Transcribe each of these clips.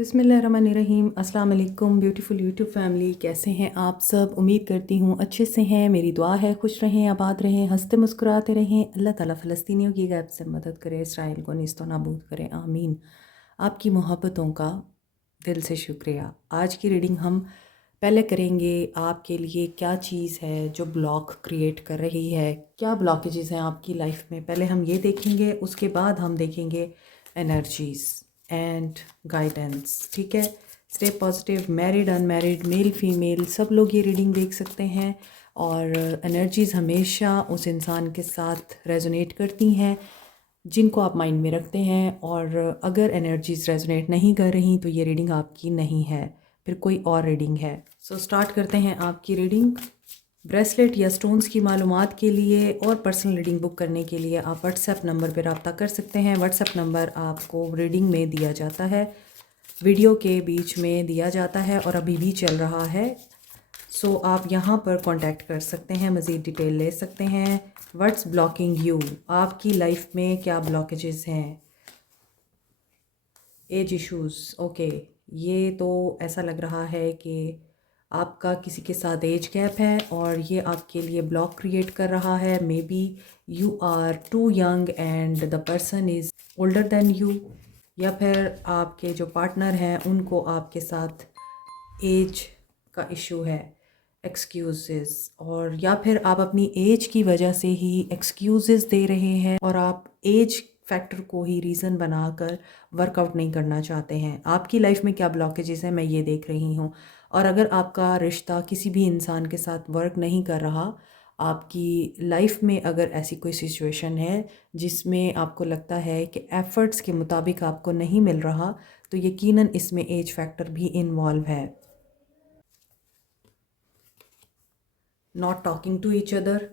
बिस्मिल्लाहिर्रहमानिर्रहीम। अस्सलाम वालेकुम ब्यूटीफुल यूट्यूब फैमिली, कैसे हैं आप सब? उम्मीद करती हूँ अच्छे से हैं। मेरी दुआ है खुश रहें, आबाद रहें, हंसते मुस्कुराते रहें। अल्लाह ताला फ़लस्तीनियों की गैब से मदद करे, इसराइल को निस्तो नाबूद करे, आमीन। आपकी मोहब्बतों का दिल से शुक्रिया। आज की रीडिंग हम पहले करेंगे आपके लिए क्या चीज़ है जो ब्लॉक क्रिएट कर रही है, क्या ब्लॉकेजेस हैं आपकी लाइफ में, पहले हम ये देखेंगे। उसके बाद हम देखेंगे एनर्जीज़ एंड गाइडेंस। ठीक है, stay positive. Married unmarried, male female, सब लोग ये रीडिंग देख सकते हैं। और एनर्जीज़ हमेशा उस इंसान के साथ रेजोनेट करती हैं जिनको आप माइंड में रखते हैं। और अगर एनर्जीज़ रेजोनेट नहीं कर रही तो ये रीडिंग आपकी नहीं है, फिर कोई और रीडिंग है। सो स्टार्ट करते हैं आपकी रीडिंग। ब्रेसलेट या स्टोन्स की मालूमात के लिए और पर्सनल रीडिंग बुक करने के लिए आप व्हाट्सएप नंबर पर रब्ता कर सकते हैं। व्हाट्सएप नंबर आपको रीडिंग में दिया जाता है, वीडियो के बीच में दिया जाता है और अभी भी चल रहा है। सो आप यहाँ पर कांटेक्ट कर सकते हैं, मज़ीद डिटेल ले सकते हैं। व्हाट्स ब्लॉकिंग यू, आपकी लाइफ में क्या ब्लॉकेजेस हैं। Age issues, okay. ये तो ऐसा लग रहा है कि आपका किसी के साथ एज गैप है और ये आपके लिए ब्लॉक क्रिएट कर रहा है। Maybe you are too young and the person is older than you, या फिर आपके जो पार्टनर हैं उनको आपके साथ एज का इशू है, एक्सक्यूज़ेस। और या फिर आप अपनी एज की वजह से ही एक्सक्यूज़ेस दे रहे हैं और आप एज फैक्टर को ही रीज़न बनाकर वर्कआउट नहीं करना चाहते हैं। आपकी लाइफ में क्या ब्लॉकेजेस हैं मैं ये देख रही हूँ। और अगर आपका रिश्ता किसी भी इंसान के साथ वर्क नहीं कर रहा, आपकी लाइफ में अगर ऐसी कोई सिचुएशन है जिसमें आपको लगता है कि एफ़र्ट्स के मुताबिक आपको नहीं मिल रहा, तो यकीनन इसमें एज फैक्टर भी इन्वॉल्व है। Not talking to each other,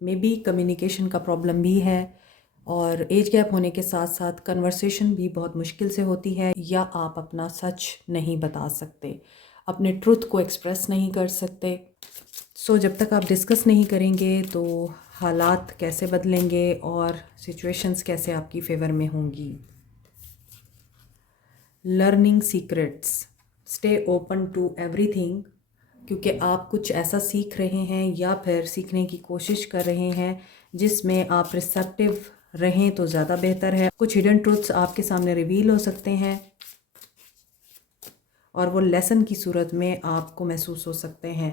maybe communication का प्रॉब्लम भी है। और एज गैप होने के साथ साथ कन्वर्सेशन भी बहुत मुश्किल से होती है, या आप अपना सच नहीं बता सकते, अपने ट्रुथ को एक्सप्रेस नहीं कर सकते। सो जब तक आप डिस्कस नहीं करेंगे तो हालात कैसे बदलेंगे और सिचुएशंस कैसे आपकी फेवर में होंगी। Learning secrets, stay open to everything, क्योंकि आप कुछ ऐसा सीख रहे हैं या फिर सीखने की कोशिश कर रहे हैं जिसमें आप रिसेप्टिव रहें तो ज़्यादा बेहतर है। कुछ हिडन ट्रूथ्स आपके सामने रिवील हो सकते हैं और वो लेसन की सूरत में आपको महसूस हो सकते हैं।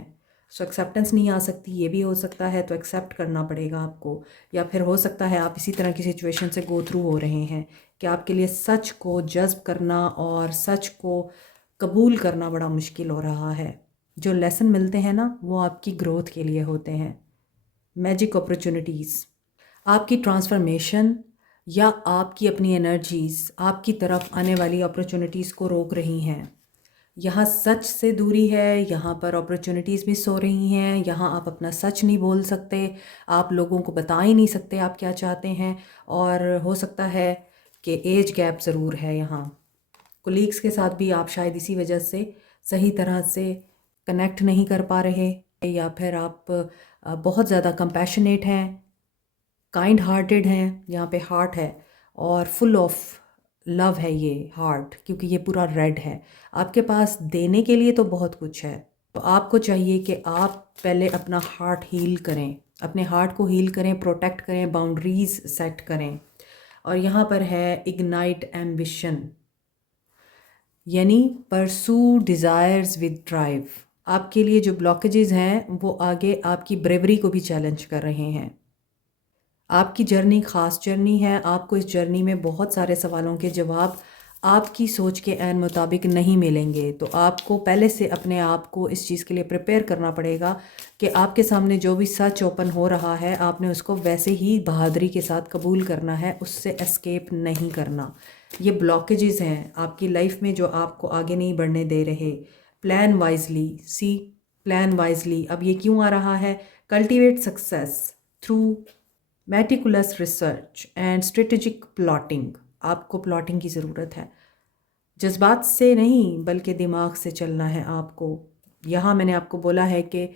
सो एक्सेप्टेंस नहीं आ सकती, ये भी हो सकता है, तो एक्सेप्ट करना पड़ेगा आपको। या फिर हो सकता है आप इसी तरह की सिचुएशन से गो थ्रू हो रहे हैं कि आपके लिए सच को जज्ब करना और सच को कबूल करना बड़ा मुश्किल हो रहा है। जो लेसन मिलते हैं ना वो आपकी ग्रोथ के लिए होते हैं। मैजिक अपॉर्चुनिटीज़, आपकी ट्रांसफॉर्मेशन या आपकी अपनी एनर्जीज़ आपकी तरफ आने वाली अपॉर्चुनिटीज़ को रोक रही हैं। यहाँ सच से दूरी है, यहाँ पर अपॉर्चुनिटीज़ मिस हो रही हैं, यहाँ आप अपना सच नहीं बोल सकते, आप लोगों को बता ही नहीं सकते आप क्या चाहते हैं। और हो सकता है कि एज गैप ज़रूर है यहाँ। कोलीग्स के साथ भी आप शायद इसी वजह से सही तरह से कनेक्ट नहीं कर पा रहे, या फिर आप बहुत ज़्यादा कंपैशनेट हैं, काइंड हार्टेड हैं, यहाँ पे हार्ट है और फुल ऑफ लव है ये हार्ट, क्योंकि ये पूरा रेड है। आपके पास देने के लिए तो बहुत कुछ है, तो आपको चाहिए कि आप पहले अपना हार्ट हील करें, अपने हार्ट को हील करें, प्रोटेक्ट करें, बाउंड्रीज सेट करें। और यहाँ पर है इग्नाइट एम्बिशन, यानी परसू डिज़ायर्स विद ड्राइव। आपके लिए जो ब्लॉकेजेस हैं वो आगे आपकी ब्रेवरी को भी चैलेंज कर रहे हैं। आपकी जर्नी ख़ास जर्नी है, आपको इस जर्नी में बहुत सारे सवालों के जवाब आपकी सोच के ऐन मुताबिक नहीं मिलेंगे। तो आपको पहले से अपने आप को इस चीज़ के लिए प्रिपेयर करना पड़ेगा कि आपके सामने जो भी सच ओपन हो रहा है आपने उसको वैसे ही बहादुरी के साथ कबूल करना है, उससे एस्केप नहीं करना। ये ब्लॉकेजेस हैं आपकी लाइफ में जो आपको आगे नहीं बढ़ने दे रहे। प्लान वाइजली, सी, प्लान वाइजली। अब ये क्यों आ रहा है? Cultivate success through meticulous research and strategic plotting. आपको प्लॉटिंग की ज़रूरत है, जज्बात से नहीं बल्कि दिमाग से चलना है आपको। यहाँ मैंने आपको बोला है कि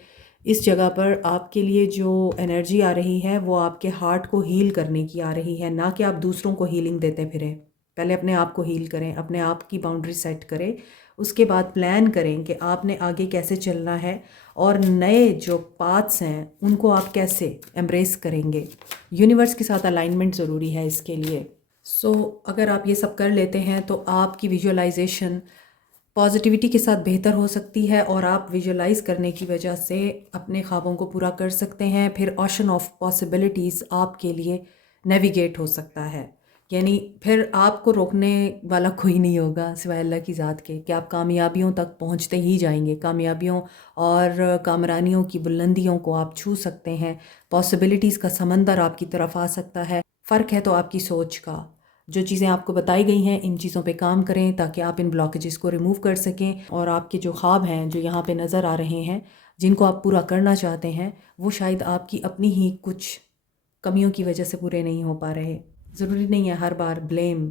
इस जगह पर आपके लिए जो एनर्जी आ रही है वो आपके हार्ट को हील करने की आ रही है, ना कि आप दूसरों को हीलिंग देते फिरें। पहले अपने आप को हील करें, अपने आप की बाउंड्री सेट करें, उसके बाद प्लान करें कि आपने आगे कैसे चलना है और नए जो पाथ्स हैं उनको आप कैसे एम्ब्रेस करेंगे। यूनिवर्स के साथ अलाइनमेंट ज़रूरी है इसके लिए। अगर आप ये सब कर लेते हैं तो आपकी विजुअलाइजेशन पॉजिटिविटी के साथ बेहतर हो सकती है और आप विजुअलाइज करने की वजह से अपने ख्वाबों को पूरा कर सकते हैं। फिर ओशन ऑफ पॉसिबिलिटीज़ आपके लिए नेविगेट हो सकता है, यानी फिर आपको रोकने वाला कोई नहीं होगा सिवाय अल्लाह की ज़ात के, कि आप कामयाबियों तक पहुंचते ही जाएंगे। कामयाबियों और कामरानियों की बुलंदियों को आप छू सकते हैं। पॉसिबिलिटीज़ का समंदर आपकी तरफ आ सकता है। फ़र्क है तो आपकी सोच का। जो चीज़ें आपको बताई गई हैं इन चीज़ों पे काम करें ताकि आप इन ब्लॉकेजेस को रिमूव कर सकें और आपके जो ख्वाब हैं जो यहाँ पे नज़र आ रहे हैं जिनको आप पूरा करना चाहते हैं वो शायद आपकी अपनी ही कुछ कमियों की वजह से पूरे नहीं हो पा रहे। ज़रूरी नहीं है हर बार ब्लेम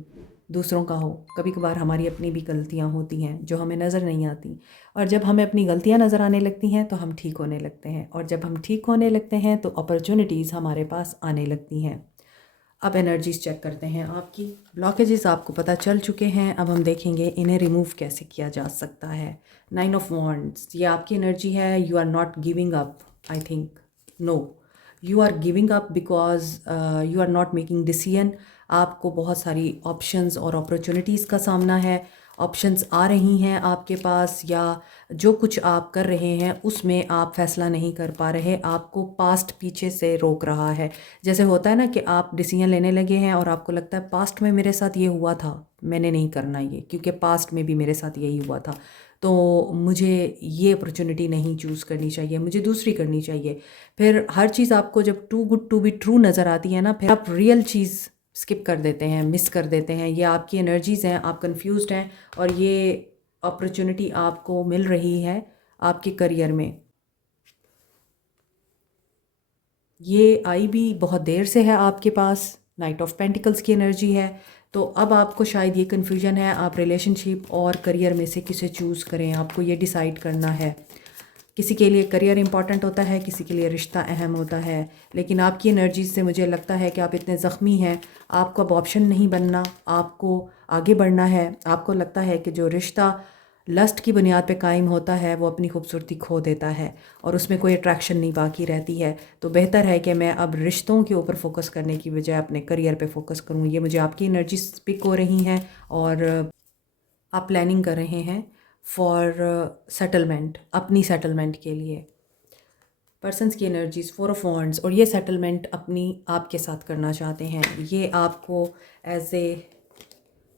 दूसरों का हो, कभी कभार हमारी अपनी भी गलतियाँ होती हैं जो हमें नज़र नहीं आती। और जब हमें अपनी गलतियाँ नज़र आने लगती हैं तो हम ठीक होने लगते हैं, और जब हम ठीक होने लगते हैं तो अपॉर्चुनिटीज़ हमारे पास आने लगती हैं। अब एनर्जीज चेक करते हैं आपकी। ब्लॉकेजेस आपको पता चल चुके हैं, अब हम देखेंगे इन्हें रिमूव कैसे किया जा सकता है। 9 ऑफ वॉन्ड्स, ये आपकी एनर्जी है। You are not giving up, I think no, you are giving up because you are not making decision. आपको बहुत सारी ऑप्शंस और अपॉर्चुनिटीज़ का सामना है। ऑप्शंस आ रही हैं आपके पास, या जो कुछ आप कर रहे हैं उसमें आप फैसला नहीं कर पा रहे, आपको पास्ट पीछे से रोक रहा है। जैसे होता है ना कि आप डिसीजन लेने लगे हैं और आपको लगता है पास्ट में मेरे साथ ये हुआ था, मैंने नहीं करना ये, क्योंकि पास्ट में भी मेरे साथ यही हुआ था, तो मुझे ये अपॉर्चुनिटी नहीं चूज़ करनी चाहिए, मुझे दूसरी करनी चाहिए। फिर हर चीज़ आपको जब too good to be true नज़र आती है ना, फिर आप रियल चीज़ स्किप कर देते हैं, मिस कर देते हैं। ये आपकी एनर्जीज़ हैं, आप कंफ्यूज्ड हैं और ये अपॉर्चुनिटी आपको मिल रही है आपके करियर में। ये आई भी बहुत देर से है आपके पास, नाइट ऑफ पेंटिकल्स की एनर्जी है। तो अब आपको शायद ये कन्फ्यूजन है, आप रिलेशनशिप और करियर में से किसे चूज़ करें, आपको ये डिसाइड करना है। किसी के लिए करियर इंपॉर्टेंट होता है, किसी के लिए रिश्ता अहम होता है, लेकिन आपकी एनर्जीज से मुझे लगता है कि आप इतने ज़ख्मी हैं, आपको अब ऑप्शन नहीं बनना, आपको आगे बढ़ना है। आपको लगता है कि जो रिश्ता लस्ट की बुनियाद पे कायम होता है वो अपनी खूबसूरती खो देता है और उसमें कोई अट्रैक्शन नहीं बाकी रहती है। तो बेहतर है कि मैं अब रिश्तों के ऊपर फोकस करने की बजाय अपने करियर पे फोकस करूँ। ये मुझे आपकी एनर्जी पिक हो रही हैं और आप प्लानिंग कर रहे हैं फॉर सेटलमेंट, अपनी सेटलमेंट के लिए। पर्सन्स की एनर्जीज 4 ऑफ वॉन्ड्स, और ये सेटलमेंट अपनी आपके साथ करना चाहते हैं। ये आपको as a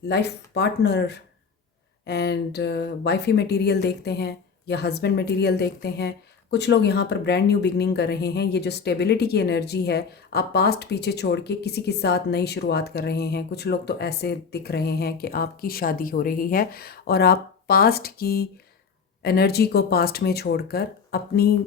life partner and wifey material देखते हैं या हस्बैंड मटेरियल देखते हैं। कुछ लोग यहाँ पर ब्रांड न्यू बिगनिंग कर रहे हैं। ये जो स्टेबिलिटी की एनर्जी है, आप पास्ट पीछे छोड़ के किसी के साथ नई शुरुआत कर रहे हैं। कुछ लोग तो ऐसे दिख रहे हैं कि आपकी शादी हो रही है और आप पास्ट की एनर्जी को पास्ट में छोड़कर अपनी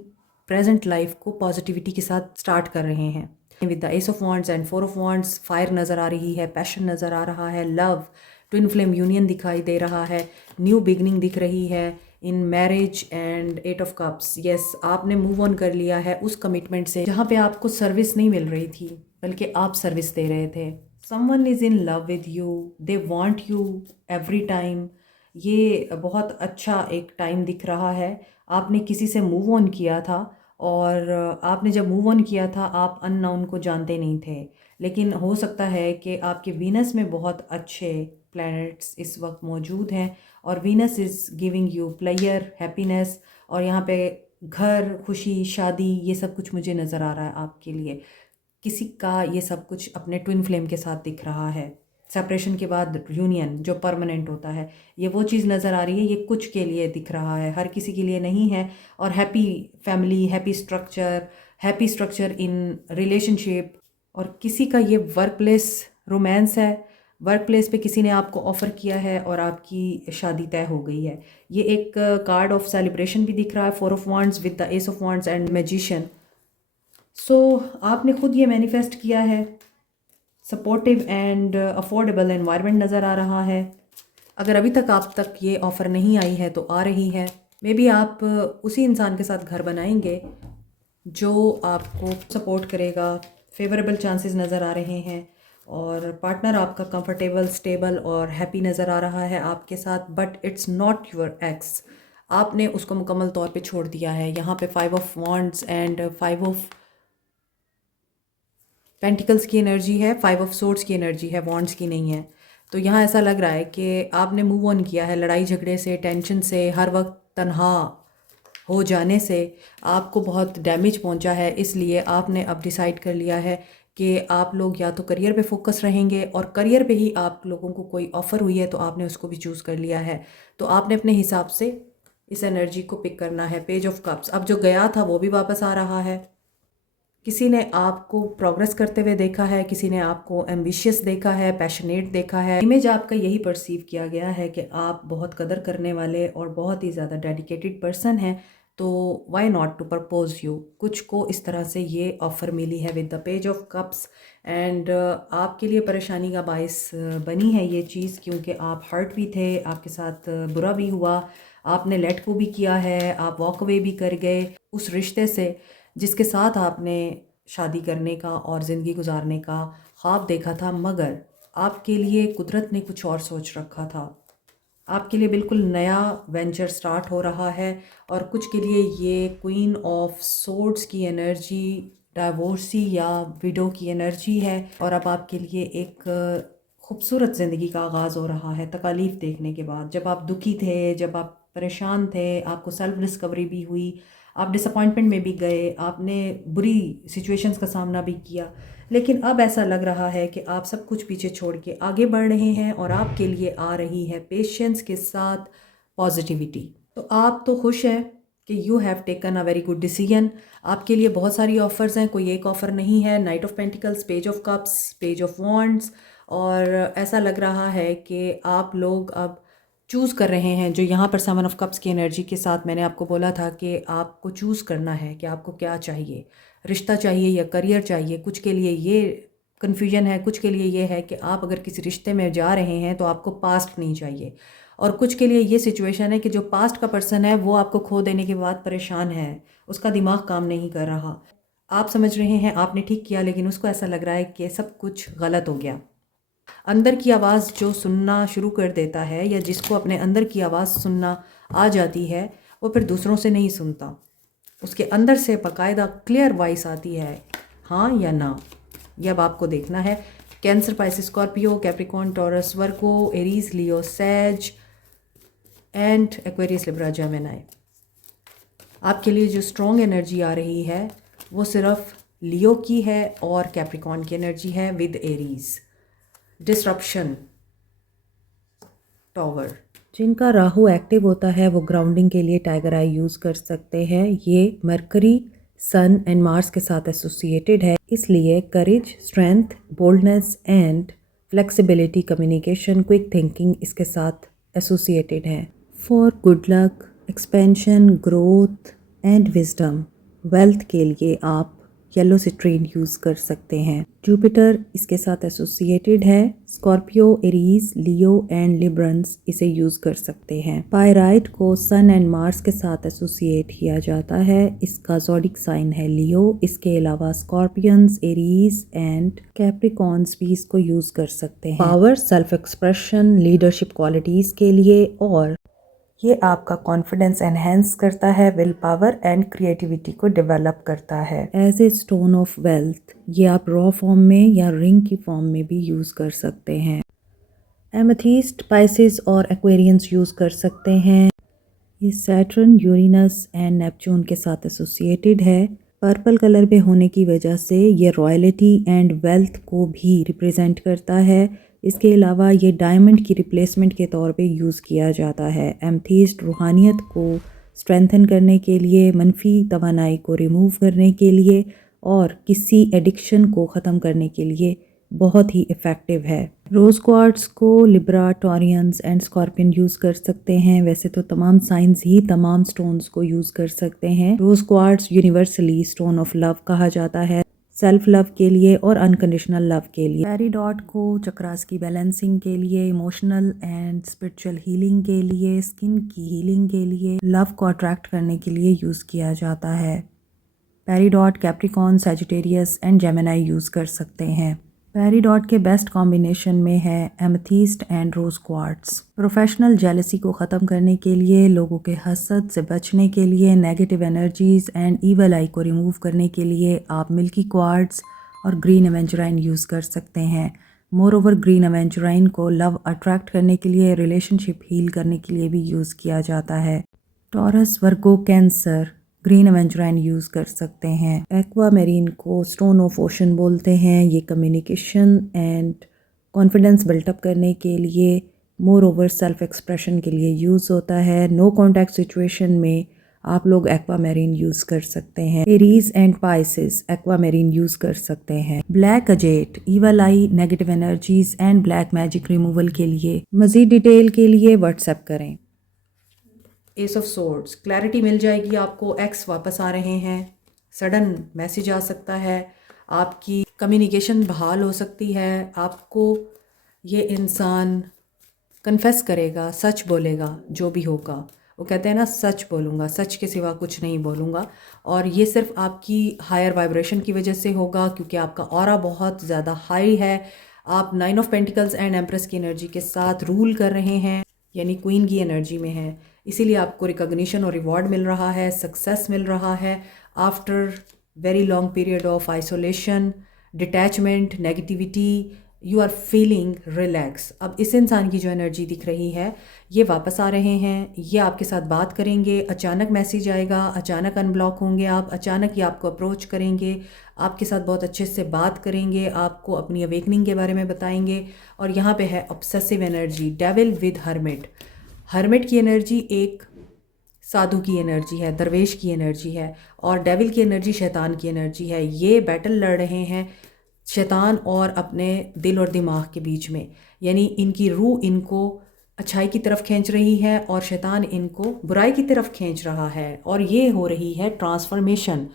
प्रेजेंट लाइफ को पॉजिटिविटी के साथ स्टार्ट कर रहे हैं। With the S of wands and 4 of wands, fire नज़र आ रही है, पैशन नज़र आ रहा है, लव, ट्विन फ्लेम यूनियन दिखाई दे रहा है, न्यू बिगनिंग दिख रही है in marriage and 8 of cups. Yes, आपने मूव ऑन कर लिया है उस कमिटमेंट से जहाँ पे आपको सर्विस नहीं मिल रही थी बल्कि आप सर्विस दे रहे थे। Someone is in love with you, they want you every time. ये बहुत अच्छा एक टाइम दिख रहा है। आपने किसी से मूव ऑन किया था और आपने जब मूव ऑन किया था आप अननोन को जानते नहीं थे, लेकिन हो सकता है कि आपके वीनस में बहुत अच्छे प्लैनेट्स इस वक्त मौजूद हैं और Venus is giving you player happiness, और यहाँ पे घर, खुशी, शादी, ये सब कुछ मुझे नज़र आ रहा है आपके लिए। किसी का ये सब कुछ अपने ट्विन फ्लेम के साथ दिख रहा है। सेपरेशन के बाद यूनियन जो परमानेंट होता है, ये वो चीज़ नज़र आ रही है। ये कुछ के लिए दिख रहा है, हर किसी के लिए नहीं है। और happy family, happy structure in relationship. और किसी का ये वर्क प्लेस रोमांस है, वर्क प्लेस पे किसी ने आपको ऑफ़र किया है और आपकी शादी तय हो गई है। ये एक कार्ड ऑफ सेलिब्रेशन भी दिख रहा है, 4 of wands with the S of wands and magician. आपने खुद ये मैनिफेस्ट किया है। सपोर्टिव एंड अफोर्डेबल एनवायरनमेंट नज़र आ रहा है। अगर अभी तक आप तक ये ऑफ़र नहीं आई है तो आ रही है। मे बी आप उसी इंसान के साथ घर बनाएंगे जो आपको सपोर्ट करेगा। फेवरेबल चांसेस नज़र आ रहे हैं। और पार्टनर आपका कंफर्टेबल, स्टेबल और हैप्पी नज़र आ रहा है आपके साथ, but it's not your x. आपने उसको मुकम्मल तौर पे छोड़ दिया है। यहाँ पे 5 of wands and 5 of pentacles की एनर्जी है, 5 ऑफ सोर्ड्स की एनर्जी है, वॉन्ड्स की नहीं है। तो यहाँ ऐसा लग रहा है कि आपने मूव ऑन किया है लड़ाई झगड़े से, टेंशन से, हर वक्त तन्हा हो जाने से आपको बहुत डैमेज पहुंचा है। इसलिए आपने अब डिसाइड कर लिया है कि आप लोग या तो करियर पे फोकस रहेंगे, और करियर पे ही आप लोगों को कोई ऑफ़र हुई है तो आपने उसको भी चूज़ कर लिया है। तो आपने अपने हिसाब से इस एनर्जी को पिक करना है। पेज ऑफ कप्स, अब जो गया था वो भी वापस आ रहा है। किसी ने आपको प्रोग्रेस करते हुए देखा है, किसी ने आपको एम्बिशियस देखा है, पैशनेट देखा है। इमेज आपका यही परसीव किया गया है कि आप बहुत कदर करने वाले और बहुत ही ज़्यादा डेडिकेटेड पर्सन हैं। तो why not to propose you. कुछ को इस तरह से ये ऑफ़र मिली है with the page of cups, and आपके लिए परेशानी का बायस बनी है ये चीज़, क्योंकि आप हर्ट भी थे, आपके साथ बुरा भी हुआ, आपने लेट को भी किया है, आप वॉक अवे भी कर गए उस रिश्ते से जिसके साथ आपने शादी करने का और ज़िंदगी गुजारने का ख्वाब देखा था। मगर आपके लिए कुदरत ने कुछ और सोच रखा था। आपके लिए बिल्कुल नया वेंचर स्टार्ट हो रहा है, और कुछ के लिए ये क्वीन ऑफ सोर्ड्स की एनर्जी, डाइवोर्सी या विडो की एनर्जी है। और अब आपके लिए एक खूबसूरत ज़िंदगी का आगाज़ हो रहा है तकालीफ देखने के बाद। जब आप दुखी थे, जब आप परेशान थे, आपको सेल्फ डिस्कवरी भी हुई, आप डिसअपॉइंटमेंट में भी गए, आपने बुरी सिचुएशंस का सामना भी किया, लेकिन अब ऐसा लग रहा है कि आप सब कुछ पीछे छोड़ के आगे बढ़ रहे हैं, और आपके लिए आ रही है पेशेंस के साथ पॉजिटिविटी। तो आप तो खुश हैं कि you have taken a very good decision. आपके लिए बहुत सारी ऑफ़र्स हैं, कोई एक ऑफ़र नहीं है। Night of pentacles, page of cups, page of wands, और ऐसा लग रहा है कि आप लोग अब चूज़ कर रहे हैं। जो यहाँ पर 7 ऑफ कप्स की एनर्जी के साथ मैंने आपको बोला था कि आपको चूज़ करना है कि आपको क्या चाहिए, रिश्ता चाहिए या करियर चाहिए। कुछ के लिए ये कन्फ्यूजन है, कुछ के लिए ये है कि आप अगर किसी रिश्ते में जा रहे हैं तो आपको पास्ट नहीं चाहिए, और कुछ के लिए ये सिचुएशन है कि जो पास्ट का पर्सन है वो आपको खो देने के बाद परेशान है, उसका दिमाग काम नहीं कर रहा। आप समझ रहे हैं आपने ठीक किया, लेकिन उसको ऐसा लग रहा है कि सब कुछ गलत हो गया। अंदर की आवाज़ जो सुनना शुरू कर देता है, या जिसको अपने अंदर की आवाज़ सुनना आ जाती है, वो फिर दूसरों से नहीं सुनता। उसके अंदर से बाकायदा क्लियर वॉइस आती है, हाँ या ना। ये अब आपको देखना है। Cancer, Pisces, Scorpio, Capricorn, Taurus, Virgo, Aries, Leo, Sag and Aquarius, Libra, Gemini. आपके लिए जो स्ट्रॉन्ग एनर्जी आ रही है वो सिर्फ लियो की है और कैप्रिकॉर्न की एनर्जी है विद एरीज। Disruption, tower. जिनका राहु एक्टिव होता है वो ग्राउंडिंग के लिए टाइगर आई यूज़ कर सकते हैं। ये मरकरी, सन एंड मार्स के साथ एसोसिएटेड है, इसलिए courage, strength, boldness and flexibility, communication, quick thinking इसके साथ एसोसिएटेड है। For good luck, expansion, growth and wisdom, wealth के लिए आप येलो सिट्रीन यूज़ कर सकते हैं। जुपिटर इसके साथ एसोसिएटेड है। Scorpio, Aries, Leo and Librans इसे यूज़ कर सकते हैं। पायराइट को सन एंड मार्स के साथ एसोसिएट किया जाता है, इसका ज़ोडिक साइन है लियो। इसके अलावा स्कॉर्पियंस, एरीज एंड कैप्रिकॉर्न्स भी इसको यूज़ कर सकते हैं। Power, self expression, leadership qualities के लिए, और ये आपका कॉन्फिडेंस एनहेंस करता है, विल पावर एंड क्रिएटिविटी को डेवलप करता है। As a stone of wealth, ये आप रॉ फॉर्म में या रिंग की फॉर्म में भी यूज़ कर सकते हैं। एमेथिस्ट, पाइसिस और एक्वेरियंस यूज़ कर सकते हैं। ये सैटर्न, यूरेनस एंड नेपच्यून के साथ एसोसिएटेड है। पर्पल कलर पे होने की वजह से ये रॉयल्टी एंड वेल्थ को भी रिप्रेजेंट करता है। इसके अलावा ये डायमंड की रिप्लेसमेंट के तौर पे यूज़ किया जाता है। एमेथिस्ट रूहानियत को स्ट्रेंथन करने के लिए, मनफी तवानाई को रिमूव करने के लिए और किसी एडिक्शन को ख़त्म करने के लिए बहुत ही इफ़ेक्टिव है। रोज़ क्वार्ट्स को Libra, Taureans and scorpion use कर सकते हैं। वैसे तो तमाम साइंस ही तमाम स्टोन्स को यूज़ कर सकते हैं। Rose quartz universally stone of love कहा जाता है, सेल्फ लव के लिए और अनकंडीशनल लव के लिए। पेरीडॉट को चक्रास की बैलेंसिंग के लिए, इमोशनल एंड स्पिरिचुअल हीलिंग के लिए, स्किन की हीलिंग के लिए, लव को अट्रैक्ट करने के लिए यूज़ किया जाता है। Peridot Capricorn, Sagittarius and Gemini use कर सकते हैं। पेरिडॉट के बेस्ट कॉम्बिनेशन में है amethyst and rose quartz. Professional jealousy को ख़त्म करने के लिए, लोगों के हसद से बचने के लिए, नेगेटिव एनर्जीज एंड ईवल आई को रिमूव करने के लिए आप मिल्की क्वार्ट्स और ग्रीन एवेंचुराइन यूज़ कर सकते हैं। मोर ओवर ग्रीन एवेंचुराइन को लव अट्रैक्ट करने के लिए, रिलेशनशिप हील करने के लिए भी यूज़ किया जाता है। टॉरस, वर्गो, कैंसर ग्रीन एवेंचुराइन यूज़ कर सकते हैं। एक्वा मैरीन को स्टोन ऑफ ओशन बोलते हैं। ये कम्युनिकेशन एंड कॉन्फिडेंस बिल्टअप करने के लिए, मोर ओवर सेल्फ एक्सप्रेशन के लिए यूज़ होता है। नो कॉन्टैक्ट सिचुएशन में आप लोग एक्वा मैरीन यूज़ कर सकते हैं। Aries and Pisces aqua marine use कर सकते हैं। Black अजेट evil I, negative energies and black magic removal के लिए। मज़ीद डिटेल के लिए व्हाट्सएप करें। एस ऑफ सोर्ड्स, क्लैरिटी मिल जाएगी आपको। एक्स वापस आ रहे हैं, सडन मैसेज आ सकता है, आपकी कम्युनिकेशन बहाल हो सकती है। आपको ये इंसान कन्फेस करेगा, सच बोलेगा जो भी होगा। वो कहते हैं ना, सच बोलूँगा, सच के सिवा कुछ नहीं बोलूँगा। और ये सिर्फ आपकी हायर वाइब्रेशन की वजह से होगा, क्योंकि आपका ऑरा बहुत ज़्यादा हाई है। आप 9 ऑफ पेंटिकल्स एंड एम्प्रेस की एनर्जी के साथ रूल कर रहे हैं, यानी क्वीन की एनर्जी में है। इसीलिए आपको रिकॉग्निशन और रिवॉर्ड मिल रहा है, सक्सेस मिल रहा है after very long period of isolation, detachment, negativity. You are feeling relax. अब इस इंसान की जो एनर्जी दिख रही है, ये वापस आ रहे हैं, ये आपके साथ बात करेंगे, अचानक मैसेज आएगा, अचानक अनब्लॉक होंगे आप, अचानक ये आपको अप्रोच करेंगे, आपके साथ बहुत अच्छे से बात करेंगे, आपको अपनी अवेकनिंग के बारे में बताएंगे। और यहाँ पे है obsessive energy, devil with hermit. Hermit की एनर्जी एक साधु की एनर्जी है, दरवेश की एनर्जी है, और डेविल की एनर्जी शैतान की एनर्जी है। ये बैटल लड़ रहे हैं शैतान और अपने दिल और दिमाग के बीच में, यानी इनकी रूह इनको अच्छाई की तरफ खींच रही है और शैतान इनको बुराई की तरफ खींच रहा है। और ये हो रही है ट्रांसफॉर्मेशन।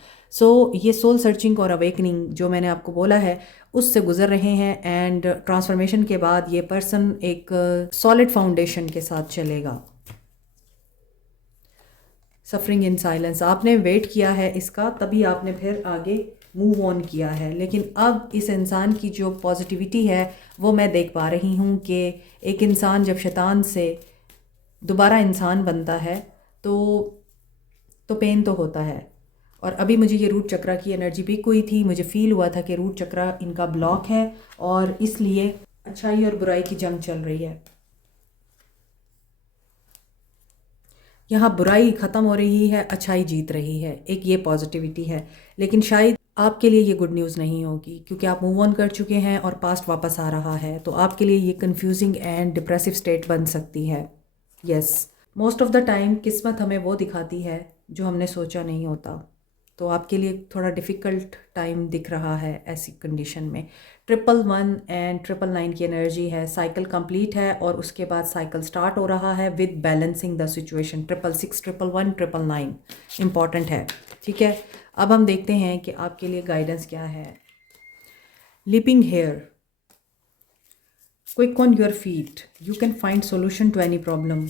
ये सोल सर्चिंग और अवेकनिंग जो मैंने आपको बोला है, उससे गुजर रहे हैं। एंड ट्रांसफॉर्मेशन के बाद ये पर्सन एक सॉलिड फाउंडेशन के साथ चलेगा। सफरिंग इन साइलेंस, आपने वेट किया है इसका, तभी आपने फिर आगे मूव ऑन किया है। लेकिन अब इस इंसान की जो पॉजिटिविटी है वो मैं देख पा रही हूँ कि एक इंसान जब शैतान से दोबारा इंसान बनता है तो पेन तो होता है। और अभी मुझे ये रूट चक्रा की एनर्जी पिक हुई थी, मुझे फील हुआ था कि रूट चक्रा इनका ब्लॉक है और इसलिए अच्छाई और बुराई की जंग चल रही है। यहाँ बुराई ख़त्म हो रही है, अच्छाई जीत रही है, एक ये पॉजिटिविटी है। लेकिन शायद आपके लिए ये गुड न्यूज़ नहीं होगी, क्योंकि आप मूव ऑन कर चुके हैं और पास्ट वापस आ रहा है। तो आपके लिए ये कंफ्यूजिंग एंड डिप्रेसिव स्टेट बन सकती है। Yes, most of the time किस्मत हमें वो दिखाती है जो हमने सोचा नहीं होता। तो आपके लिए थोड़ा डिफ़िकल्ट टाइम दिख रहा है ऐसी कंडीशन में। 111 एंड 999 की एनर्जी है, साइकिल कंप्लीट है और उसके बाद साइकिल स्टार्ट हो रहा है with balancing the situation. 666, 111, 999 important है, ठीक है। अब हम देखते हैं कि आपके लिए गाइडेंस क्या है। Leaping hare, quick on your feet, you can find solution to any problem.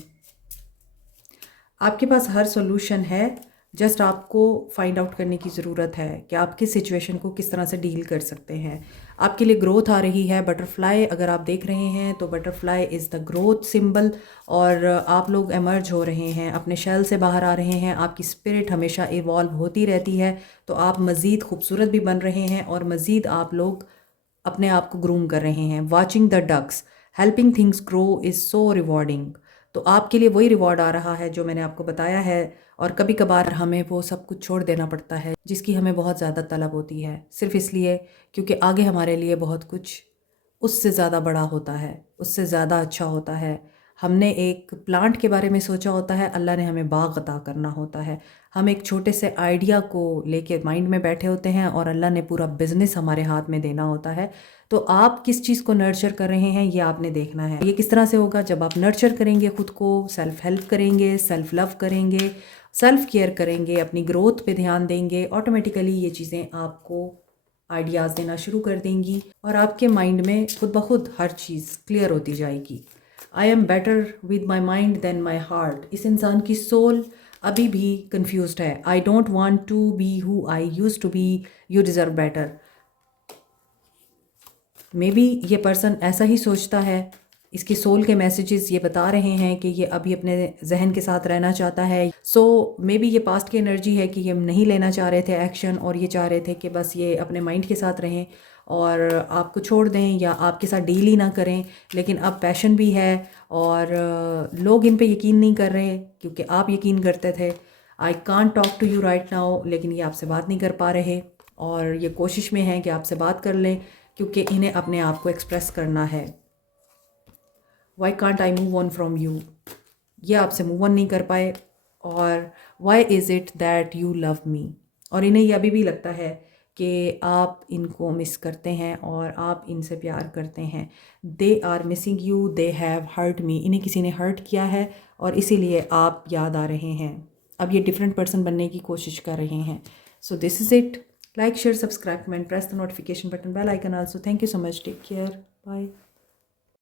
आपके पास हर सोल्यूशन है, जस्ट आपको फाइंड आउट करने की ज़रूरत है कि आप किस सिचुएशन को किस तरह से डील कर सकते हैं। आपके लिए ग्रोथ आ रही है। बटरफ्लाई अगर आप देख रहे हैं तो butterfly is the growth symbol, और आप लोग एमर्ज हो रहे हैं, अपने शेल से बाहर आ रहे हैं। आपकी स्पिरिट हमेशा इवॉल्व होती रहती है, तो आप मज़ीद खूबसूरत भी बन रहे हैं और मज़ीद आप लोग अपने आप को ग्रूम कर रहे हैं। Watching the ducks, helping things grow is so rewarding. तो आपके लिए वही रिवॉर्ड आ रहा है जो मैंने आपको बताया है। और कभी कभार हमें वो सब कुछ छोड़ देना पड़ता है जिसकी हमें बहुत ज़्यादा तलब होती है, सिर्फ इसलिए क्योंकि आगे हमारे लिए बहुत कुछ उससे ज़्यादा बड़ा होता है, उससे ज़्यादा अच्छा होता है। हमने एक प्लांट के बारे में सोचा होता है, अल्लाह ने हमें बाग अता करना होता है। हम एक छोटे से आइडिया को लेके माइंड में बैठे होते हैं और अल्लाह ने पूरा बिजनेस हमारे हाथ में देना होता है। तो आप किस चीज़ को नर्चर कर रहे हैं ये आपने देखना है। ये किस तरह से होगा? जब आप नर्चर करेंगे खुद को, सेल्फ हेल्प करेंगे, सेल्फ लव करेंगे, सेल्फ केयर करेंगे, अपनी ग्रोथ पे ध्यान देंगे, ऑटोमेटिकली ये चीज़ें आपको आइडियाज़ देना शुरू कर देंगी और आपके माइंड में खुद ब खुद हर चीज़ क्लियर होती जाएगी। I am better with my mind than my heart. इस इंसान की सोल अभी भी कन्फ्यूज्ड है। I don't want to be who I use to be, you deserve better. Maybe ये पर्सन ऐसा ही सोचता है, इसके सोल के मैसेजेस ये बता रहे हैं कि ये अभी अपने जहन के साथ रहना चाहता है। सो मे बी ये पास्ट की एनर्जी है कि ये नहीं लेना चाह रहे थे एक्शन, और ये चाह रहे थे कि बस ये अपने माइंड के साथ रहें और आपको छोड़ दें या आपके साथ डील ही ना करें। लेकिन अब पैशन भी है और लोग इन पे यकीन नहीं कर रहे क्योंकि आप यकीन करते थे। I can't talk to you right now, लेकिन ये आपसे बात नहीं कर पा रहे और ये कोशिश में है कि आपसे बात कर लें क्योंकि इन्हें अपने आप को एक्सप्रेस करना है। Why can't I move on from you, ये आपसे मूव ऑन नहीं कर पाए। और why is it that you love me, और इन्हें यह अभी भी लगता है कि आप इनको मिस करते हैं और आप इनसे प्यार करते हैं। They are missing you, they have hurt me, इन्हें किसी ने हर्ट किया है और इसीलिए आप याद आ रहे हैं। अब ये डिफरेंट पर्सन बनने की कोशिश कर रहे हैं। So this is it. Like, share, subscribe, and press the notification button, bell icon also. Thank you so much. Take care. Bye.